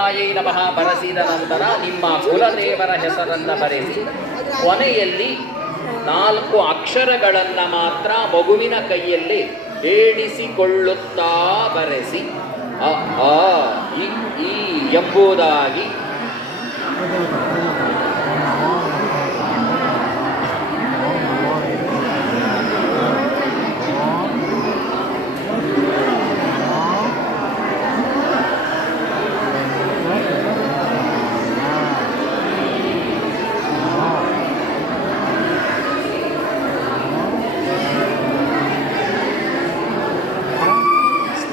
ತಾಯೇ ನಮಃ ಬರೆಸಿದ ನಂತರ ನಿಮ್ಮ ಕುಲದೇವರ ಹೆಸರನ್ನು ಬರೆಸಿ ಕೊನೆಯಲ್ಲಿ 4 ಅಕ್ಷರಗಳನ್ನು ಮಾತ್ರ ಮಗುವಿನ ಕೈಯಲ್ಲಿ ಏಣಿಸಿಕೊಳ್ಳುತ್ತಾ ಬರೆಸಿ ಅ ಆ ಈ ಎಂಬುದಾಗಿ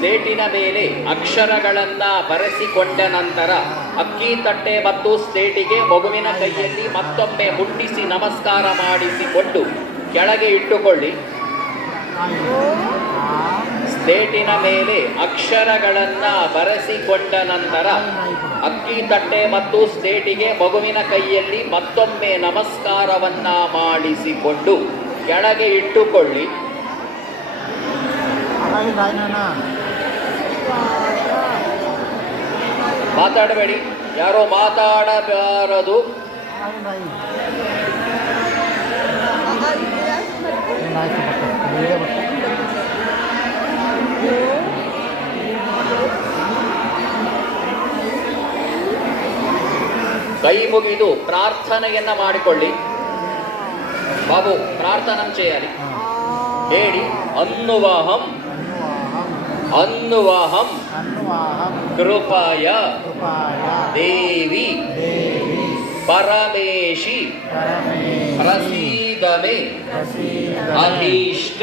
ಸ್ಲೇಟಿನ ಮೇಲೆ ಅಕ್ಷರಗಳನ್ನು ಬರೆಸಿಕೊಂಡ ನಂತರ ಅಕ್ಕಿ ತಟ್ಟೆ ಮತ್ತು ಸ್ಲೇಟಿಗೆ ಮಗುವಿನ ಕೈಯಲ್ಲಿ ಮತ್ತೊಮ್ಮೆ ಮುಟ್ಟಿಸಿ ನಮಸ್ಕಾರ ಮಾಡಿಸಿಕೊಂಡು ಕೆಳಗೆ ಇಟ್ಟುಕೊಳ್ಳಿ. ಸ್ಲೇಟಿನ ಮೇಲೆ ಅಕ್ಷರಗಳನ್ನು ಬರೆಸಿಕೊಂಡ ನಂತರ ಅಕ್ಕಿ ತಟ್ಟೆ ಮತ್ತು ಸ್ಲೇಟಿಗೆ ಮಗುವಿನ ಕೈಯಲ್ಲಿ ಮತ್ತೊಮ್ಮೆ ನಮಸ್ಕಾರವನ್ನ ಮಾಡಿಸಿಕೊಂಡು ಕೆಳಗೆ ಇಟ್ಟುಕೊಳ್ಳಿ. ಮಾತಾಡಬೇಡಿ, ಯಾರೋ ಮಾತಾಡಬಾರದು. ಕೈ ಮುಗಿದು ಪ್ರಾರ್ಥನೆಯನ್ನ ಮಾಡಿಕೊಳ್ಳಿ. ಬಾಬು ಪ್ರಾರ್ಥನೆ చేయాలి. ಹೇಳಿ ಅನ್ನುವಹಂ ಅನ್ನುವಹಂ ಕೃಪಾಯ ದೇವಿ ಪರಮೇಶಿ ಪ್ರಸೀದಮೆ ಅಭೀಷ್ಟ